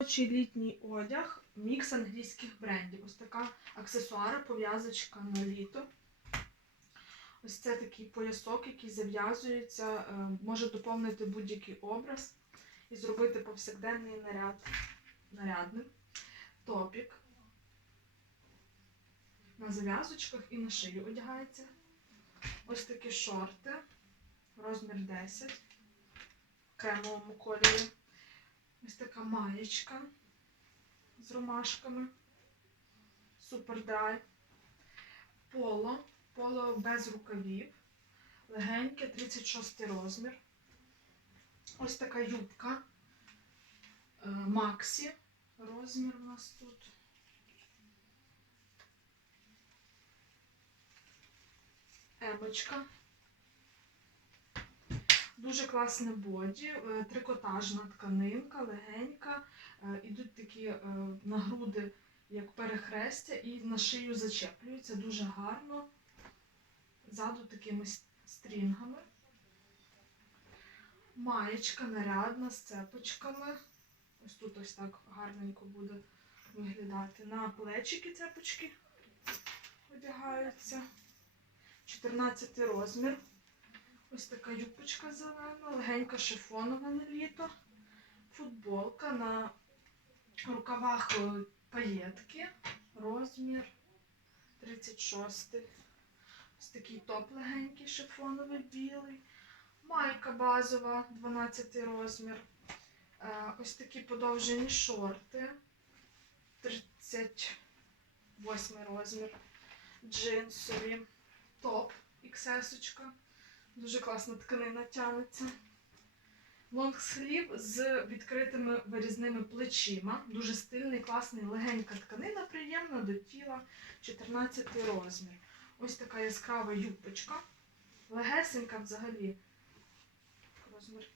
Жіночий літній одяг, мікс англійських брендів. Ось така аксесуари, пов'язочка на літо. Ось це такий поясок, який зав'язується, е, може доповнити будь-який образ і зробити повсякденний наряд нарядним. Топік. На зав'язочках і на шию одягається. Ось такі шорти, розмір 10 в кремовому кольорі. Ось така маєчка з ромашками. Супер драй. Поло. Поло без рукавів. Легеньке, 36 розмір. Ось така юбка. Е, Максі. Розмір у нас тут. Емочка. Дуже класне боді, е, трикотажна тканинка, легенька. Е, Ідуть такі е, на груди, як перехрестя, і на шию зачеплюються дуже гарно. Ззаду такими стрінгами. Маєчка нарядна з цепочками. Ось тут ось так гарненько буде виглядати. На плечики цепочки одягаються. 14 розмір. Ось така юбочка зелена, легенька шифонова на літо, футболка на рукавах е, паєтки, розмір 36. Ось такий топ легенький, шифоновий, білий, майка базова, 12 розмір. Е, Ось такі подовжені шорти, 38 розмір, джинсові, топ XS. Дуже класна тканина тянеться. Лонгслів з відкритими вирізними плечима. Дуже стильний, класний, легенька тканина, приємна до тіла, 14 розмір. Ось така яскрава юбочка. Легесенька взагалі. Розмір.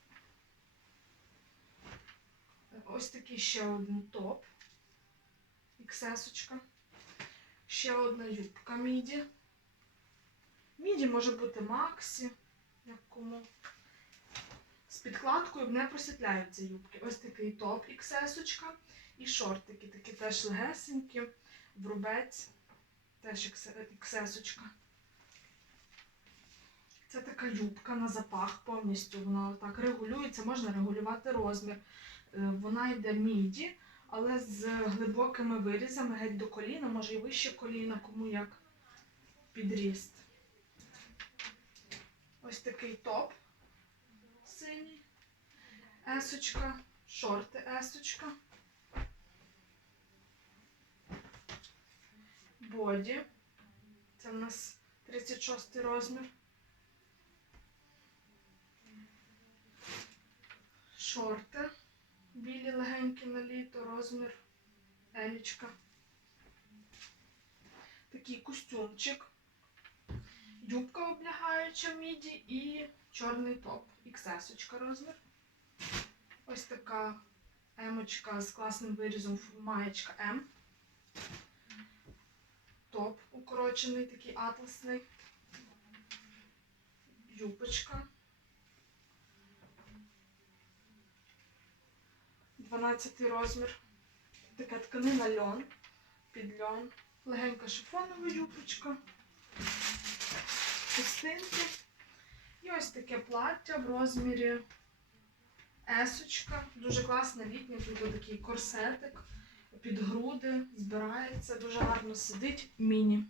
Ось такий ще один топ. XS. Ще одна юбка міді. Міді може бути Максі, як кому. З підкладкою не просвітляються юбки. Ось такий топ XS і шортики, такі теж легесенькі, врубець, теж XS. Це така юбка на запах повністю. Вона так регулюється, можна регулювати розмір. Е, Вона йде міді, але з глибокими вирізами геть до коліна, може і вище коліна, кому як підріст. Ось такий топ синій, есочка, шорти есочка, боді. Це в нас 36 розмір. Шорти. Білі легенькі на літо, розмір елічка. Такий костюмчик. Юбка облягаюча в міді і чорний топ. XS розмір. Ось така емочка з класним вирізом маєчка М. Топ укорочений, такий атласний. Юбочка. 12 розмір. Така тканина льон. Під льон. Легенька шифонова юбочка частинки. І ось таке плаття в розмірі есочка. Дуже класне літнє, тут такий корсетик під груди, збирається, дуже гарно сидить міні.